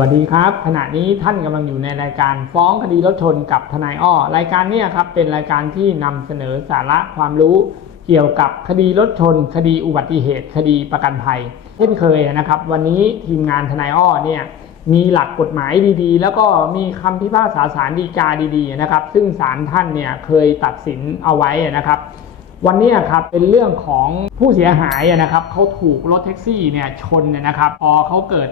วัสดีครับ ขณะนี้ท่านกำลังอยู่ในรายการฟ้องคดีรถชนกับทนายอ้อรายการนี้ครับเป็นรายการที่นำเสนอสาระความรู้เกี่ยวกับคดีรถชน คดีอุบัติเหตุ คดีประกันภัยเช่นเคยนะครับ วันนี้ทีมงานทนายอ้อเนี่ยมีหลักกฎหมายดีๆ แล้วก็มีคำพิพากษาศาลฎีกาดีๆนะครับ ซึ่งศาลท่านเนี่ยเคยตัดสินเอาไว้นะครับ วันนี้ครับเป็นเรื่องของผู้เสียหายนะครับเขาถูกรถแท็กซี่เนี่ยชนเนี่ยนะครับพอเขาเกิด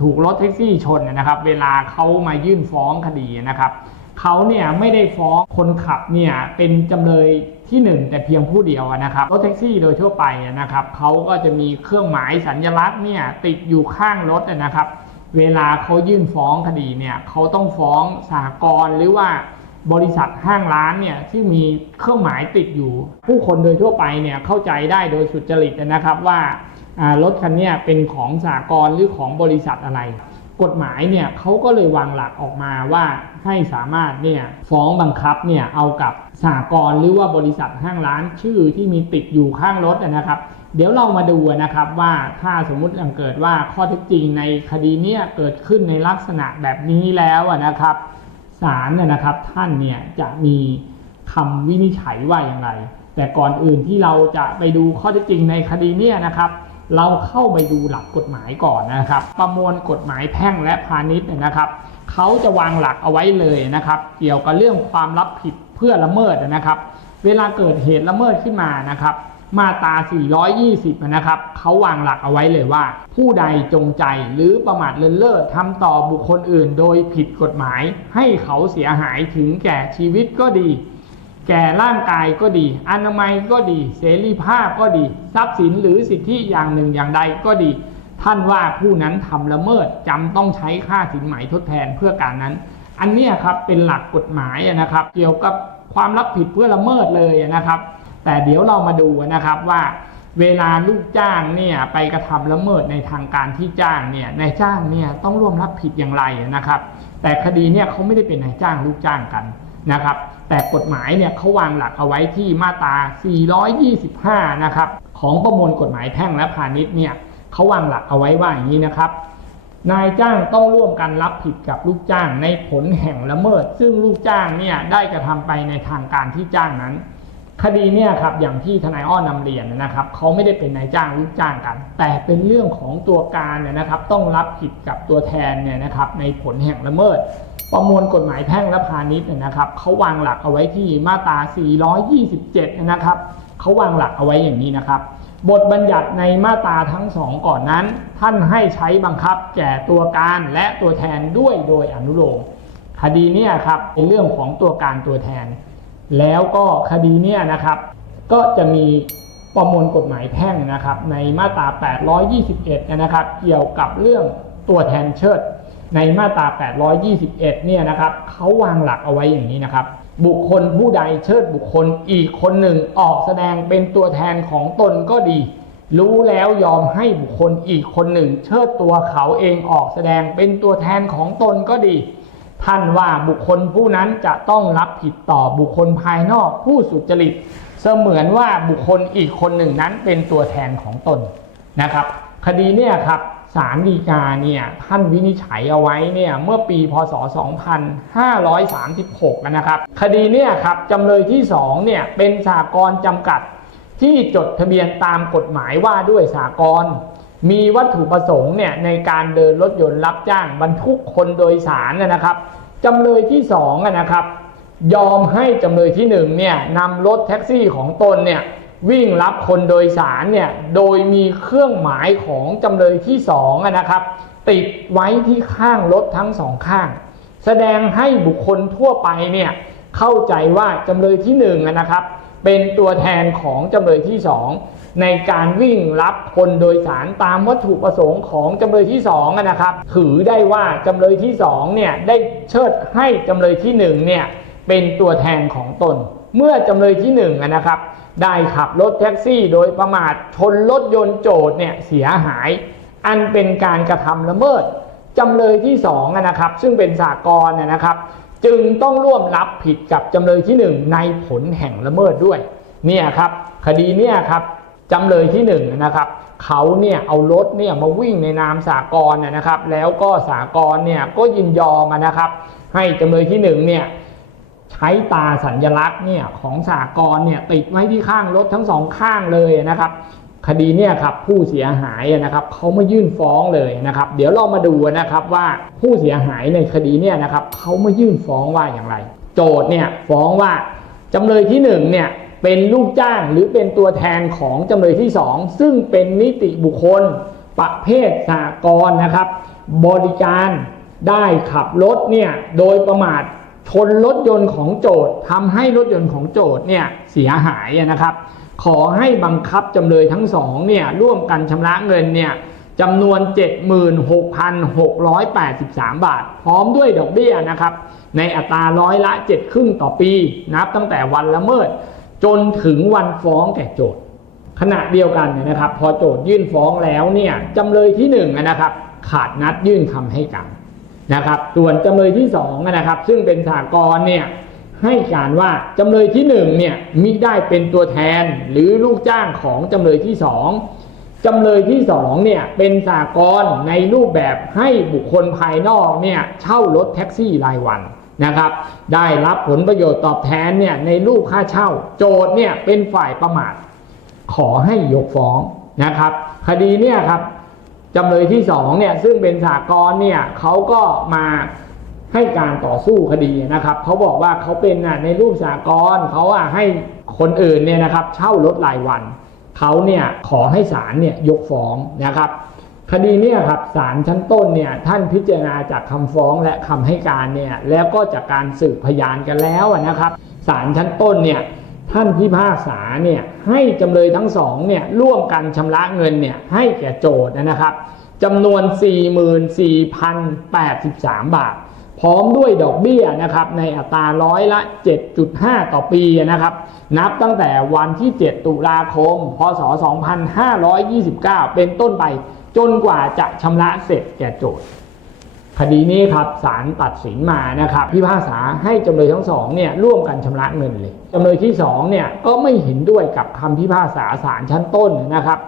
ถูกรถแท็กซี่ชนนะครับ เวลาเขามายื่นฟ้องคดีนะครับเขาเนี่ยไม่ได้ฟ้องคนขับเนี่ยเป็นจำเลยที่หนึ่งแต่เพียงผู้เดียวนะครับรถแท็กซี่โดยทั่วไปนะครับเขาก็จะมีเครื่องหมายสัญลักษณ์เนี่ยติดอยู่ข้างรถนะครับ เวลาเขายื่นฟ้องคดีเนี่ยเขาต้องฟ้องสหกรณ์หรือว่าบริษัทห้างร้านเนี่ยที่มีเครื่องหมายติดอยู่ ผู้คนโดยทั่วไปเนี่ยเข้าใจได้โดยสุจริตนะครับว่า รถคันนี้เป็นของสากลหรือของบริษัทอะไร กฎหมายเนี่ยเขาก็เลยวางหลักออกมาว่าให้สามารถเนี่ยฟ้องบังคับเนี่ยเอากับสากลหรือว่าบริษัทห้างร้านชื่อที่มีติดอยู่ข้างรถนะครับ เดี๋ยวเรามาดูนะครับว่าถ้าสมมุติเกิดว่าข้อเท็จจริงในคดีเนี้ยเกิดขึ้นในลักษณะแบบนี้แล้วนะครับศาลเนี่ยนะครับท่านเนี่ยจะมีคำวินิจฉัยว่าอย่างไร แต่ก่อนอื่นที่เราจะไปดูข้อเท็จจริงในคดีเนี่ยนะครับ เราเข้าไปดูหลักกฎหมายก่อนนะครับ ประมวลกฎหมายแพ่งและพาณิชย์เนี่ยนะครับเขาจะวางหลักเอาไว้เลยนะครับ เกี่ยวกับเรื่องความรับผิดเพื่อละเมิดนะครับ เวลาเกิดเหตุละเมิดขึ้นมานะครับ มาตรา 420 นะครับเขาวางหลักเอาไว้เลยว่า ผู้ใดจงใจหรือประมาทเลินเล่อทำต่อบุคคลอื่น โดยผิดกฎหมาย ให้เขาเสียหายถึงแก่ชีวิตก็ดี แก่ร่างกายก็ดี อนามัยก็ดี เสรีภาพก็ดี ทรัพย์สินหรือสิทธิอย่างหนึ่งอย่างใดก็ดี ท่านว่าผู้นั้นทำละเมิดจำต้องใช้ค่าสินไหมทดแทนเพื่อการนั้น อันนี้ครับเป็นหลักกฎหมายนะครับ เกี่ยวกับความรับผิดเพื่อละเมิดเลยนะครับ แต่เดี๋ยวเรามาดูนะครับว่าเวลาลูกจ้างเนี่ยไปกระทำละเมิดในทางการที่จ้างเนี่ยนายจ้างเนี่ยต้องร่วมรับผิดอย่างไรนะครับ แต่คดีเนี่ยเขาไม่ได้เป็นนายจ้างลูกจ้างกันนะครับ แต่กฎหมายเนี่ยเขาวางหลักเอาไว้ที่มาตรา 425 นะครับ ของประมวลกฎหมายแพ่งและพาณิชย์เนี่ยเขาวางหลักเอาไว้ว่าอย่างนี้นะครับ นายจ้างต้องร่วมกันรับผิดกับลูกจ้างในผลแห่งละเมิด ซึ่งลูกจ้างเนี่ยได้กระทำไปในทางการที่จ้างนั้น คดีเนี่ยครับอย่างที่ทนายอ้อนำเรียนนะครับเขาไม่ได้เป็นนายจ้างลูกจ้างกัน แต่เป็นเรื่องของตัวการเนี่ยนะครับ ต้องรับผิดกับตัวแทนเนี่ยนะครับในผลแห่งละเมิด ประมวลกฎหมายแพ่งและพาณิชย์เนี่ยนะครับเขาวางหลักเอาไว้ที่มาตรา 427 นะครับเขาวางหลักเอาไว้อย่างนี้นะครับ บทบัญญัติในมาตราทั้งสองก่อนนั้น ท่านให้ใช้บังคับแก่ตัวการและตัวแทนด้วยโดยอนุโลมคดีเนี่ยครับเป็นเรื่องของตัวการตัวแทน แล้วก็คดีเนี่ยนะครับ ก็จะมีประมวลกฎหมายแพ่งนะครับ ในมาตรา 821 นะครับ เกี่ยวกับเรื่องตัวแทนเชิด ในมาตรา 821 เนี่ยนะครับเขาวางหลักเอาไว้อย่างนี้นะครับ บุคคลผู้ใดเชิดบุคคลอีกคนหนึ่งออกแสดงเป็นตัวแทนของตนก็ดี รู้แล้วยอมให้บุคคลอีกคนหนึ่ง เชิดตัวเขาเองออกแสดงเป็นตัวแทนของตนก็ดี ท่านว่าบุคคลผู้นั้นจะต้องรับผิดต่อบุคคลภายนอกผู้สุจริต เสมือนว่าบุคคลอีกคนหนึ่งนั้นเป็นตัวแทนของตนนะครับ คดีเนี่ยครับ ศาลฎีกาเนี่ยท่านวินิจฉัยเอาไว้เนี่ยเมื่อปีพศ 2536 นะครับ คดีเนี่ยครับจำเลยที่2เนี่ยเป็นสากลจำกัดที่จดทะเบียนตามกฎหมายว่าด้วยสากลมีวัตถุประสงค์เนี่ยในการเดินรถยนต์รับจ้างบรรทุกคนโดยสารนะครับจำเลยที่สองนะครับ ยอมให้จำเลยที่หนึ่งเนี่ยนำรถแท็กซี่ของตนเนี่ย วิ่งรับคนโดยสารเนี่ยโดยมีเครื่องหมายของจำเลยที่สองนะครับ ติดไว้ที่ข้างรถทั้งสองข้าง แสดงให้บุคคลทั่วไปเนี่ยเข้าใจว่าจำเลยที่หนึ่งนะครับ เป็นตัวแทนของจำเลยที่สองในการวิ่งรับคนโดยสารตามวัตถุประสงค์ของจำเลยที่สองนะครับ ถือได้ว่าจำเลยที่สองเนี่ยได้เชิดให้จำเลยที่หนึ่งเนี่ยเป็นตัวแทนของตน เมื่อจำเลยที่หนึ่งอะนะครับ ได้ขับรถแท็กซี่โดยประมาทชนรถยนต์โจทย์เนี่ยเสียหาย อันเป็นการกระทำละเมิดจำเลยที่สองนะครับ ซึ่งเป็นสากลน่ะนะครับ จึงต้องร่วมรับผิดกับจำเลยที่หนึ่งในผลแห่งละเมิดด้วยเนี่ยครับคดีเนี่ยครับจำเลยที่หนึ่งนะครับเขาเนี่ยเอารถเนี่ยมาวิ่งในนามสากลน่ะนะครับ แล้วก็สากลเนี่ยก็ยินยอมนะครับ ให้จำเลยที่หนึ่งเนี่ย ใช้ตาสัญลักษณ์เนี่ยของสากลเนี่ยติดไว้ที่ข้างรถทั้งสองข้างเลยนะครับคดีเนี่ยครับผู้เสียหายนะครับเขามายื่นฟ้องเลยนะครับ เดี๋ยวเรามาดูนะครับว่าผู้เสียหายในคดีเนี่ยนะครับเขามายื่นฟ้องว่าอย่างไร โจทย์เนี่ยฟ้องว่าจำเลยที่หนึ่งเนี่ยเป็นลูกจ้างหรือเป็นตัวแทนของจำเลยที่สองซึ่งเป็นนิติบุคคล ประเภทสากลนะครับ บริการได้ขับรถเนี่ยโดยประมาท ชนรถยนต์ของโจทย์ทำให้รถยนต์ของโจทย์เนี่ยเสียหายนะครับ ขอให้บังคับจำเลยทั้งสองเนี่ยร่วมกันชำระเงินเนี่ยจำนวน 76,683 บาท พร้อมด้วยดอกเบี้ยนะครับ ในอัตราร้อยละ7ครึ่งต่อปี นับตั้งแต่วันละเมิด จนถึงวันฟ้องแก่โจทย์ขณะเดียวกันเนี่ยนะครับ พอโจทย์ยื่นฟ้องแล้วเนี่ยจำเลยที่หนึ่งนะครับ ขาดนัดยื่นคำให้การ นะครับส่วนจำเลยที่สองนะครับ ซึ่งเป็นสากลเนี่ยให้การว่าจำเลยที่หนึ่งเนี่ยมิได้เป็นตัวแทนหรือลูกจ้างของจำเลยที่สองจำเลยที่สองเนี่ยเป็นสากลในรูปแบบให้บุคคลภายนอกเนี่ยเช่ารถแท็กซี่รายวันนะครับ ได้รับผลประโยชน์ตอบแทนเนี่ยในรูปค่าเช่า โจทย์เนี่ยเป็นฝ่ายประมาทขอให้ยกฟ้องนะครับ คดีเนี่ยครับ จำเลยที่สองเนี่ยซึ่งเป็นสากลเนี่ยเขาก็มาให้การต่อสู้คดีนะครับเขาบอกว่าเขาเป็นน่ะในรูปสากลเขาอะให้คนอื่นเนี่ยนะครับเช่ารถรายวันเขาเนี่ยขอให้ศาลเนี่ยยกฟ้องนะครับคดีเนี่ยครับศาลชั้นต้นเนี่ยท่านพิจารณาจากคำฟ้องและคำให้การเนี่ยแล้วก็จากการสืบพยานกันแล้วนะครับศาลชั้นต้นเนี่ย ท่านพิพากษาเนี่ยให้จำเลยทั้งสองเนี่ยร่วมกันชำระเงินเนี่ยให้แก่โจทย์นะครับจำนวน 44,083 บาท พร้อมด้วยดอกเบี้ยนะครับในอัตราร้อยละ 7.5 ต่อปีนะครับ นับตั้งแต่วันที่ 7 ตุลาคม พศ 2529 เป็นต้นไปจนกว่าจะชำระเสร็จแก่โจทย์ คดีนี้ครับศาลตัดสินมานะครับพิพากษาให้จำเลยทั้งสองเนี่ยร่วมกันชำระเงินเลยจำเลยที่สองเนี่ยก็ไม่เห็นด้วยกับคำพิพากษาศาลชั้นต้นนะครับ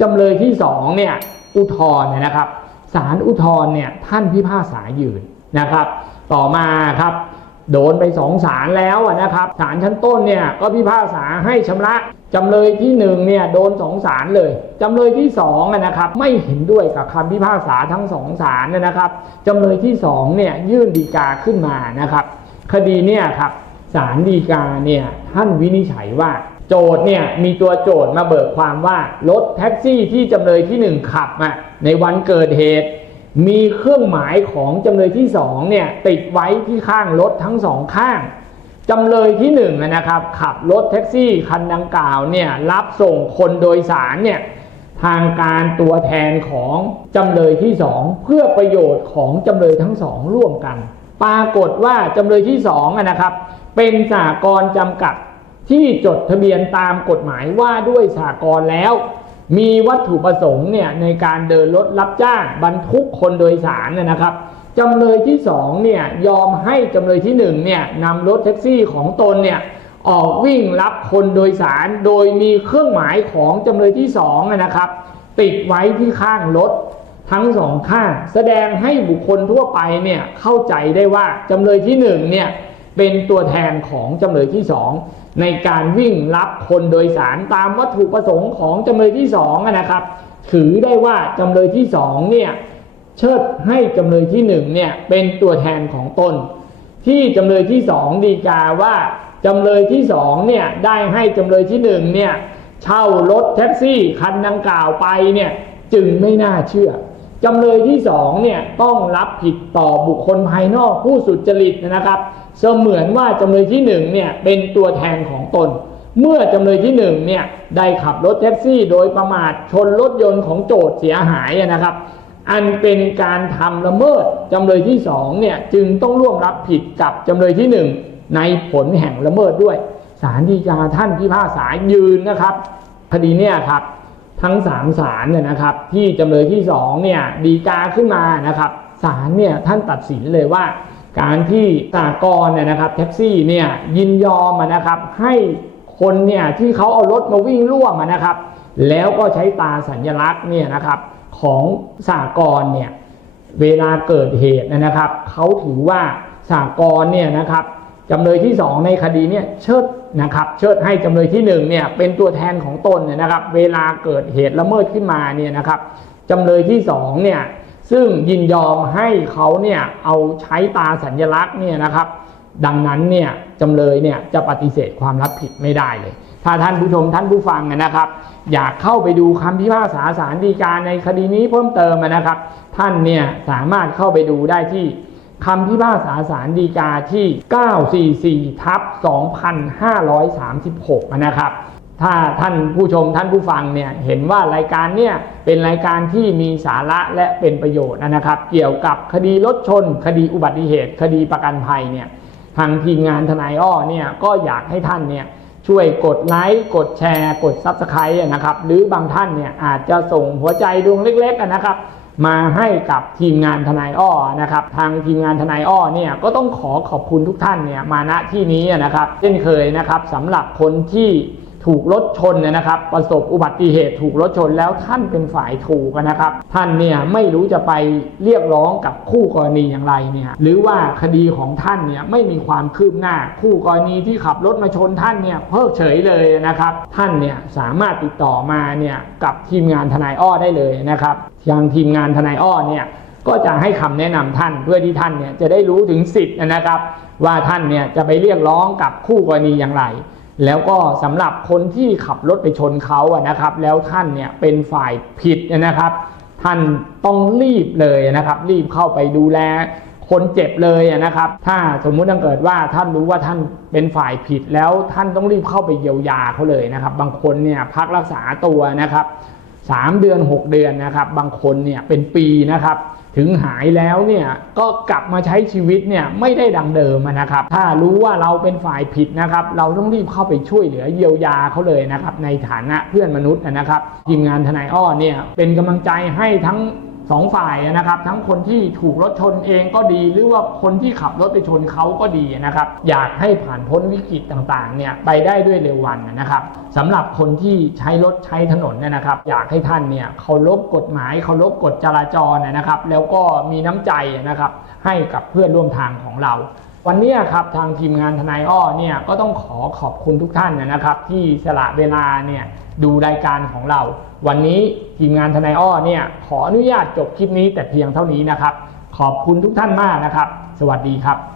จำเลยที่สองเนี่ยอุทธรณ์เนี่ยนะครับศาลอุทธรณ์เนี่ยท่านพิพากษายืนนะครับ ต่อมาครับ โดนไปสองศาลแล้วนะครับศาลชั้นต้นเนี่ยก็พิพากษาให้ชำระจำเลยที่หนึ่งเนี่ยโดนสองศาลเลยจำเลยที่สองนะครับไม่เห็นด้วยกับคำพิพากษาทั้งสองศาลนะครับจำเลยที่สองเนี่ยยื่นฎีกาขึ้นมานะครับ คดีเนี่ยครับศาลฎีกาเนี่ยท่านวินิจฉัยว่า โจทย์เนี่ยมีตัวโจทย์มาเบิกความว่ารถแท็กซี่ที่จำเลยที่หนึ่งขับอะในวันเกิดเหตุ มีเครื่องหมายของจำเลยที่สองเนี่ยติดไว้ที่ข้างรถทั้งสองข้างจำเลยที่หนึ่งนะครับ ขับรถแท็กซี่คันดังกล่าวเนี่ยรับส่งคนโดยสารเนี่ยทางการตัวแทนของจำเลยที่สองเพื่อประโยชน์ของจำเลยทั้งสองร่วมกัน ปรากฏว่าจำเลยที่สองนะครับ เป็นสากลจำกัดที่จดทะเบียนตามกฎหมายว่าด้วยสากลแล้ว มีวัตถุประสงค์เนี่ยในการเดินรถรับจ้างบรรทุกคนโดยสารเนยนะครับจำเลยที่สองเนี่ยยอมให้จำเลยที่หนึ่งเนี่ยนำรถแท็กซี่ของตนเนี่ยออกวิ่งรับคนโดยสาร โดยมีเครื่องหมายของจำเลยที่สองนะครับ ติดไว้ที่ข้างรถทั้งสองข้าง แสดงให้บุคคลทั่วไปเนี่ยเข้าใจได้ว่าจำเลยที่หนึ่งเนี่ย เป็นตัวแทนของจำเลยที่สองในการวิ่งรับคนโดยสารตามวัตถุประสงค์ของจำเลยที่สองนะครับ ถือได้ว่าจำเลยที่สองเนี่ยเชิดให้จำเลยที่หนึ่งเนี่ยเป็นตัวแทนของตน ที่จำเลยที่สองดีกาว่าจำเลยที่สองเนี่ยได้ให้จำเลยที่หนึ่งเนี่ยเช่ารถแท็กซี่คันดังกล่าวไปเนี่ยจึงไม่น่าเชื่อ จำเลยที่สองเนี่ยต้องรับผิดต่อบุคคลภายนอกผู้สุจริตนะครับ เสมือนว่าจำเลยที่หนึ่งเนี่ยเป็นตัวแทนของตน เมื่อจำเลยที่หนึ่งเนี่ยได้ขับรถแท็กซี่ โดยประมาทชนรถยนต์ของโจทย์เสียหายนะครับ อันเป็นการทำละเมิดจำเลยที่สองเนี่ยจึงต้องร่วมรับผิดกับจำเลยที่หนึ่งในผลแห่งละเมิดด้วยศาลฎีกาท่านพิพากษายืนนะครับคดีเนี่ยครับ ทั้งสามศาลเนี่ยนะครับ ที่จำเลยที่สองเนี่ยดีกาขึ้นมานะครับศาลเนี่ยท่านตัดสินเลยว่า การที่สากลเนี่ยนะครับแท็กซี่เนี่ยยินยอมนะครับให้คนเนี่ยที่เขาเอารถมาวิ่งร่วมนะครับ แล้วก็ใช้ตาสัญลักษณ์เนี่ยนะครับของสากลเนี่ยเวลาเกิดเหตุนะครับเขาถือว่าสากลเนี่ยนะครับ จำเลยที่ 2 ในคดีเนี่ยเชิดนะครับเชิดให้จำเลยที่1เนี่ยเป็นตัวแทนของตนเนี่ยนะครับ เวลาเกิดเหตุละเมิดขึ้นมาเนี่ยนะครับจำเลยที่2เนี่ยซึ่งยินยอมให้เขาเนี่ยเอาใช้ตาสัญลักษณ์เนี่ยนะครับดังนั้นเนี่ยจำเลยเนี่ยจะปฏิเสธความรับผิดไม่ได้เลย ถ้าท่านผู้ชมท่านผู้ฟังนะครับ อยากเข้าไปดูคำพิพากษาศาลฎีกาในคดีนี้เพิ่มเติมนะครับ ท่านเนี่ยสามารถเข้าไปดูได้ที่ คำพิพากษาศาลฎีกาที่ 944 ทับ 2536 นะครับ ถ้าท่านผู้ชมท่านผู้ฟังเนี่ยเห็นว่ารายการเนี่ยเป็นรายการที่มีสาระและเป็นประโยชน์นะครับ เกี่ยวกับคดีรถชน คดีอุบัติเหตุ คดีประกันภัยเนี่ยทางทีมงานทนายอ้อเนี่ยก็อยากให้ท่านเนี่ยช่วยกดไลค์กดแชร์ กดซับสไครต์นะครับ หรือบางท่านเนี่ยอาจจะส่งหัวใจดวงเล็กๆนะครับ มาให้กับทีมงานทนายอ้อนะครับ ทางทีมงานทนายอ้อเนี่ยก็ต้องขอขอบคุณทุกท่านเนี่ยมาณที่นี้นะครับ เช่นเคยนะครับสำหรับคนที่ ถูกรถชนเนี่ยนะครับ ประสบอุบัติเหตุถูกรถชนแล้วท่านเป็นฝ่ายถูกนะครับ ท่านเนี่ยไม่รู้จะไปเรียกร้องกับคู่กรณีอย่างไรเนี่ยหรือว่าคดีของท่านเนี่ยไม่มีความคืบหน้า คู่กรณีที่ขับรถมาชนท่านเนี่ยเพิกเฉยเลยนะครับ ท่านเนี่ยสามารถติดต่อมาเนี่ยกับทีมงานทนายอ้อได้เลยนะครับทางทีมงานทนายอ้อเนี่ยก็จะให้คำแนะนำท่านเพื่อที่ท่านเนี่ยจะได้รู้ถึงสิทธิ์นะครับ ว่าท่านเนี่ยจะไปเรียกร้องกับคู่กรณีอย่างไร แล้วก็สำหรับคนที่ขับรถไปชนเขาอะนะครับ แล้วท่านเนี่ยเป็นฝ่ายผิดนะครับ ท่านต้องรีบเลยนะครับ รีบเข้าไปดูแลคนเจ็บเลยนะครับ ถ้าสมมุติถ้าเกิดว่าท่านรู้ว่าท่านเป็นฝ่ายผิดแล้วท่านต้องรีบเข้าไปเยียวยาเขาเลยนะครับ บางคนเนี่ยพักรักษาตัวนะครับสามเดือน 6 เดือนนะครับ บางคนเนี่ยเป็นปีนะครับ ถึงหายแล้วเนี่ยก็กลับมาใช้ชีวิตเนี่ยไม่ได้ดังเดิมนะครับ ถ้ารู้ว่าเราเป็นฝ่ายผิดนะครับ เราต้องรีบเข้าไปช่วยเหลือเยียวยาเขาเลยนะครับในฐานะเพื่อนมนุษย์นะครับทีมงานทนายอ้อเนี่ยเป็นกำลังใจให้ทั้ง สองฝ่ายนะครับ ทั้งคนที่ถูกรถชนเองก็ดี หรือว่าคนที่ขับรถไปชนเขาก็ดีนะครับ อยากให้ผ่านพ้นวิกฤตต่างๆเนี่ยไปได้ด้วยเร็ววันนะครับสำหรับคนที่ใช้รถใช้ถนนเนี่ยนะครับ อยากให้ท่านเนี่ยเคารพกฎหมายเคารพกฎจราจรนะครับ แล้วก็มีน้ำใจนะครับ ให้กับเพื่อนร่วมทางของเรา วันนี้ครับทางทีมงานทนายอ้อเนี่ยก็ต้องขอขอบคุณทุกท่านนะครับ ที่สละเวลาเนี่ยดูรายการของเรา วันนี้ทีมงานทนายอ้อเนี่ยขออนุญาตจบคลิปนี้แต่เพียงเท่านี้นะครับ ขอบคุณทุกท่านมากนะครับ สวัสดีครับ